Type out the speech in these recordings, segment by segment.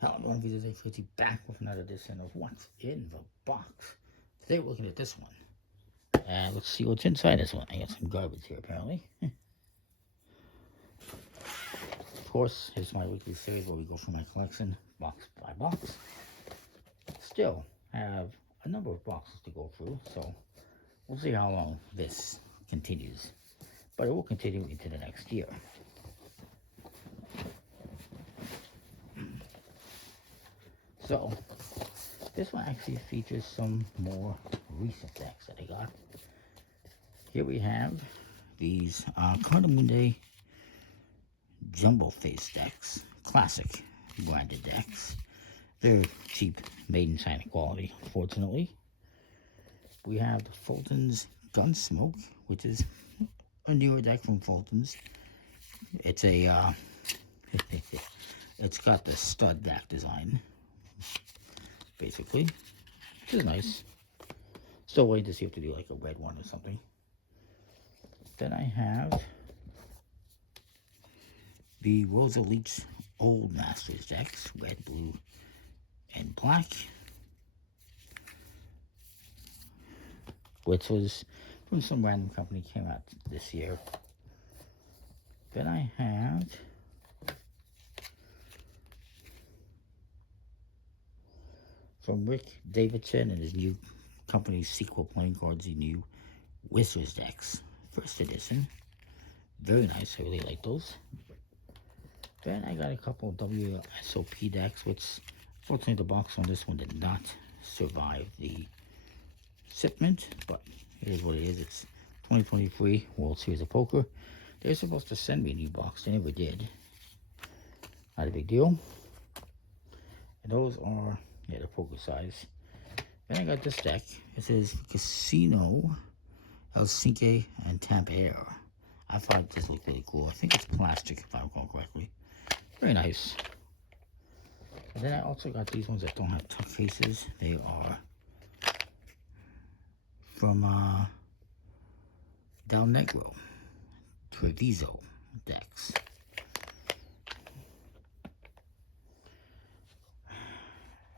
Hello, everyone. Visa Day back with another edition of What's in the Box. Today, we're looking at this one. And let's see what's inside this one. I got some garbage here, apparently. Of course, here's my weekly series where we go through my collection, box by box. Still have a number of boxes to go through, so we'll see how long this continues. But it will continue into the next year. So, this one actually features some more recent decks that I got. Here we have these Cartamundi Jumbo Face decks, classic branded decks. They're cheap, made in China quality, unfortunately. We have the Fulton's Gunsmoke, which is a newer deck from Fulton's. It's a, it's got the stud back design, basically, which is nice. Still waiting to see if they do like a red one or something. Then I have the Rosa Leach Old Masters decks, red, blue, and black, which was from some random company, came out this year. Then I have from Rick Davidson and his new company's sequel playing cards, the new Wizards decks, first edition. Very nice, I really like those. Then I got a couple of WSOP decks, which fortunately the box on this one did not survive the shipment, but it is what it is. It's 2023 World Series of Poker. They're supposed to send me a new box, they never did. Not a big deal. And those are, yeah, the poker size. Then I got this deck. It says Casino, Helsinki, and Tampere. I thought this looked really cool. I think it's plastic, if I recall correctly. Very nice. And then I also got these ones that don't have tuck faces. They are from Del Negro, Treviso decks.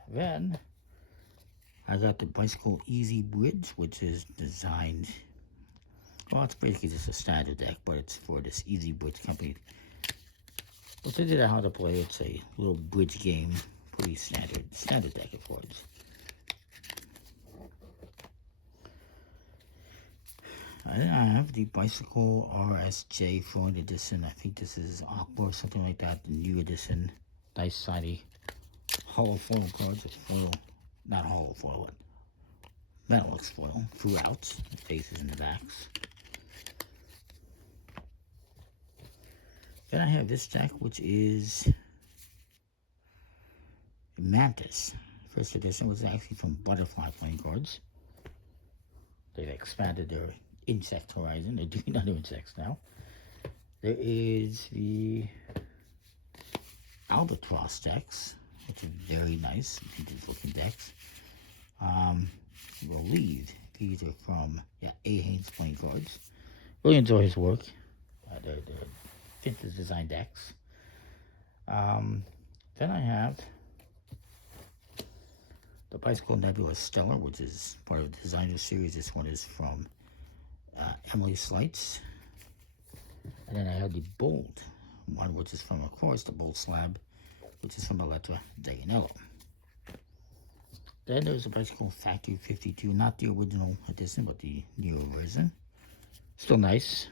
Then I got the Bicycle Easy Bridge, which is designed, well, it's basically just a standard deck, but it's for this Easy Bridge company. But they did how to play. It's a little bridge game, pretty standard deck of cards. And then I have the Bicycle RSJ Freud edition. I think this is Aqua or something like that, the new edition. Nice shiny hollow foil cards with foil, not hollow foil, but metallic foil throughout the faces and the backs. Then I have this deck, which is Mantis. First edition was actually from Butterfly playing cards. They've expanded their insect horizon. They're doing other insects now. There is the Albatross decks, which is very nice. These looking decks. Relieved. These are from A. Haynes playing cards. Really enjoy his work. They're vintage design decks. Then I have the Bicycle Nebula Stellar, which is part of the designer series. This one is from Emily Slights. And then I have the Bold one, which is from, of course, the Bold Slab, which is from Elettra Dianello. Then there's the Bicycle Factory 52, not the original edition, but the newer version. Still nice.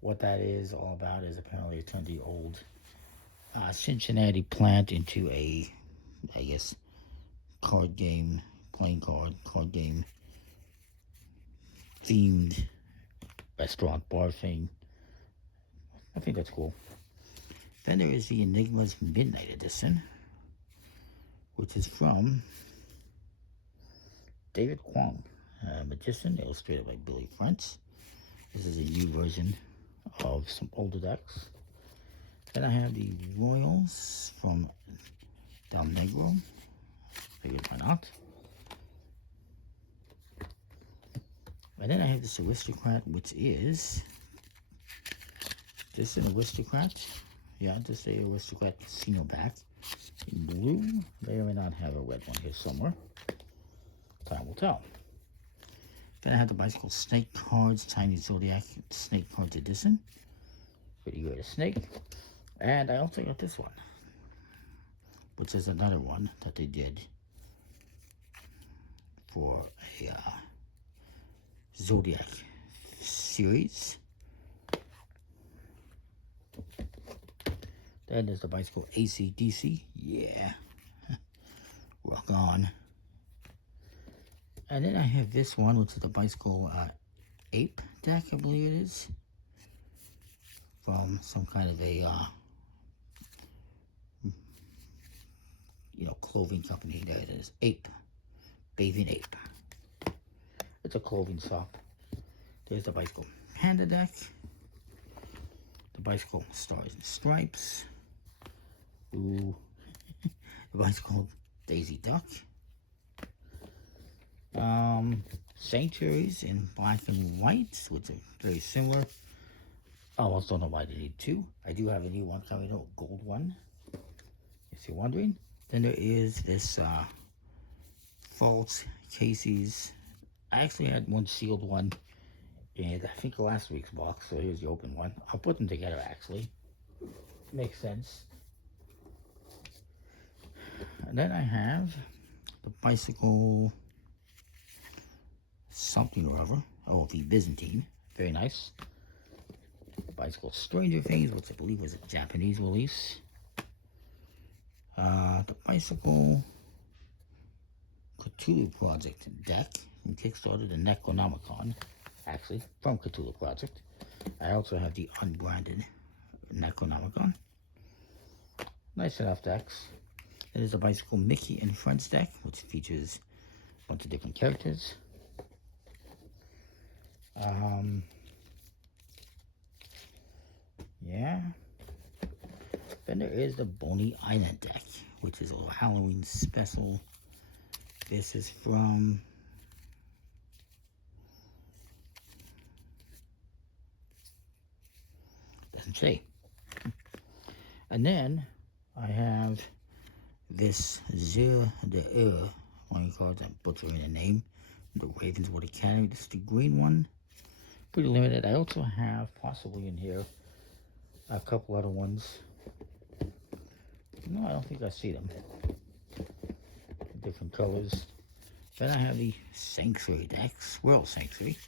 What that is all about is apparently it turned the old Cincinnati plant into a, I guess, card game, playing card game themed restaurant bar thing. I think that's cool. Then there is the Enigma's Midnight Edition, which is from David Kwong, Magician, illustrated by Billy French. This is a new version of some older decks. Then I have the Royals from Del Negro. Figured why not. And then I have this Aristocrat, which is just an Aristocrat. Yeah, just a Aristocrat Casino back in blue. May or may not have a red one here somewhere. Time will tell. Then I have the Bicycle Snake Cards, Tiny Zodiac Snake Cards Edition. Pretty good snake. And I also got this one, which is another one that they did for a Zodiac series. Then there's the Bicycle AC/DC. Yeah. Rock on. And then I have this one, which is the Bicycle Ape deck, I believe it is. From some kind of a, clothing company. There it is. Ape. Bathing Ape. It's a clothing shop. There's the Bicycle Panda deck. The Bicycle Stars and Stripes. Ooh. The Bicycle Daisy Duck. Sanctuaries in black and white, which are very similar. I almost don't know why they need two. I do have a new one coming out, a gold one, if you're wondering. Then there is this false Casey's. I actually had one sealed one in, I think, last week's box, so here's the open one. I'll put them together, actually. Makes sense. And then I have the Bicycle something or other. Oh, the Byzantine. Very nice. The Bicycle Stranger Things, which I believe was a Japanese release. The Bicycle Cthulhu Project deck from Kickstarter, the Necronomicon, actually, from Cthulhu Project. I also have the unbranded Necronomicon. Nice enough decks. Then there's the Bicycle Mickey and Friends deck, which features a bunch of different characters. Yeah. Then there is the Boney Island deck, which is a little Halloween special. This is from doesn't say. And then I have this Zir de playing cards. I'm butchering the name. The Ravensburger Academy. This is the green one. Pretty limited. I also have possibly in here a couple other ones. No, I don't think I see them. Different colors. Then I have the Sanctuary decks, World Sanctuary,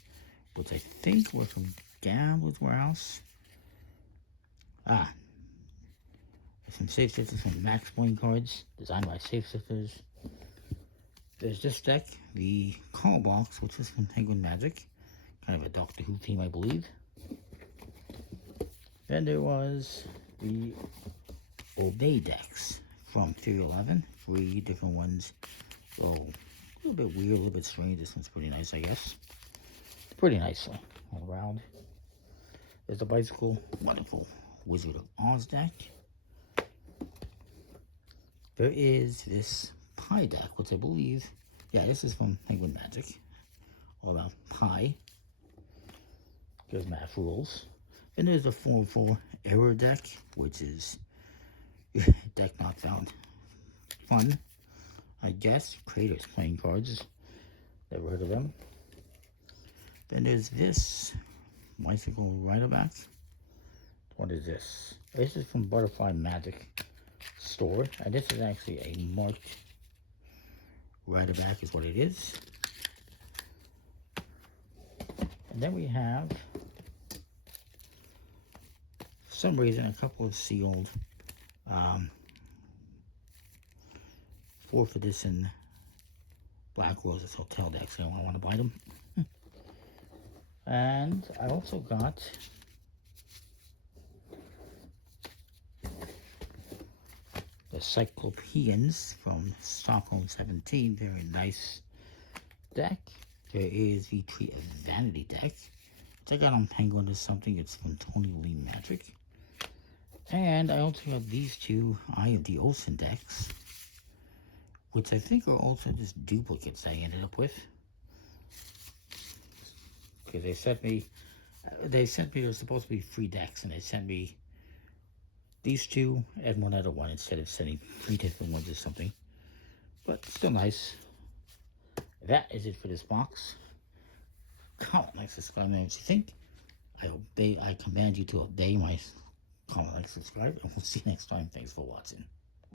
which I think were from Gambler's Warehouse. There's some Safe Sifters from Max playing cards, designed by Safe Sifters. There's this deck, the Call Box, which is from Penguin Magic, kind of a Doctor Who theme, I believe. Then there was the Obey decks from Theory 11, 3 different ones. So, a little bit weird, a little bit strange. This one's pretty nice, I guess. Pretty nice all around. There's the Bicycle Wonderful Wizard of Oz deck. There is this Pie deck, which I believe, yeah, this is from Penguin Magic. All about pie. There's math rules. And there's the 404 Error deck, which is deck not found. Fun, I guess. Creators playing cards. Never heard of them. Then there's this Bicycle Riderback. What is this? This is from Butterfly Magic Store. And this is actually a marked Riderback is what it is. And then we have, for some reason, a couple of sealed 4th edition Black Roses Hotel decks. I don't want to buy them. And I also got the Cyclopeans from Stockholm 17. Very nice deck. There is the Tree of Vanity deck, which I got on Penguin or something. It's from Tony Lee Magic. And I also have these two Eye of the Ocean decks, which I think are also just duplicates I ended up with. Because they sent me, they're supposed to be free decks, and they sent me these two and one other one instead of sending 3 different ones or something. But still nice. That is it for this box. Comment, like, subscribe, and what you think. I command you to obey my comment, like, subscribe, and we'll see you next time. Thanks for watching.